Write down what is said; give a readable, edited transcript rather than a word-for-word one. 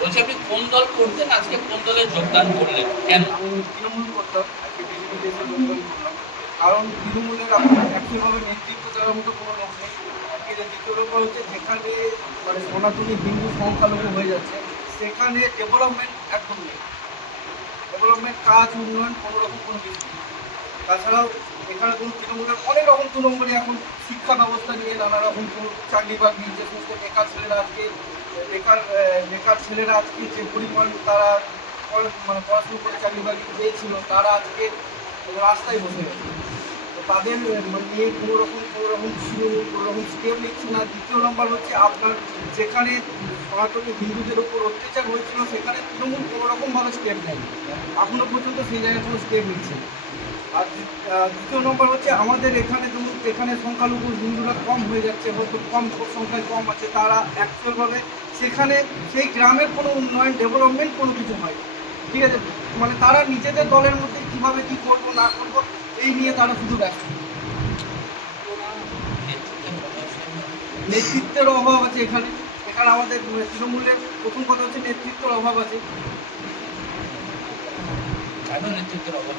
বলছি আপনি কোন দল করতেন, আজকে কোন দলে যোগদান করলেন, কেন? আমি তৃণমূল করতাম, আজকে বিজেপিতে এসে যোগদান করলাম। কারণ তৃণমূলের এখন অ্যাকচুয়ালভাবে নেতৃত্ব দেওয়ার মতো কোনো লোক নেই। ঠিক আছে, দ্বিতীয় ব্যাপার হচ্ছে যেখানে মানে সনাতনী হিন্দু সংখ্যালঘু হয়ে যাচ্ছে, সেখানে ডেভেলপমেন্ট একদম নেই। ডেভেলপমেন্ট কাজ উন্নয়ন কোনো রকম কোনো কিছু নেই। তাছাড়াও এখানে কোনো তৃণমূলের অনেক রকম তৃণমূলে এখন শিক্ষা ব্যবস্থা নিয়ে নানা রকম চাকরি বাকরি, যে সমস্ত বেকার ছেলেরা আজকে বেকার বেকার ছেলেরা আজকে যে পরিমাণ তারা মানে পড়াশুনো করে চাকরি বাকরি পেয়েছিল, তারা আজকে রাস্তায় বসে গেছে। তো তাদের মানে নিয়ে কোনো রকম কোনো রকম স্টেপ নিচ্ছে না। দ্বিতীয় নম্বর হচ্ছে আপনার যেখানে সনাতনী হিন্দুদের উপর অত্যাচার হয়েছিল, সেখানে তৃণমূল কোনো রকমভাবে স্টেপ নেয়নি, এখনো পর্যন্ত সেই জায়গায় কোনো স্টেপ নিচ্ছে না। আর দ্বিতীয় নম্বর হচ্ছে আমাদের এখানে ধরুন যেখানে সংখ্যালঘু হিন্দুরা কম হয়ে যাচ্ছে, হয়তো কম সংখ্যায় কম আছে, তারা অ্যাকচুয়ালভাবে সেখানে সেই গ্রামের কোনো উন্নয়ন ডেভেলপমেন্ট কোনো কিছু হয় না। ঠিক আছে, মানে তারা নিজেদের দলের মধ্যে কীভাবে কী করবো না করবো এই নিয়ে তারা শুধু ব্যস্ত। নেতৃত্বের অভাব আছে এখানে। এখানে আমাদের তৃণমূলের প্রথম কথা হচ্ছে নেতৃত্বের অভাব আছে। কেন নেতৃত্বের অভাব?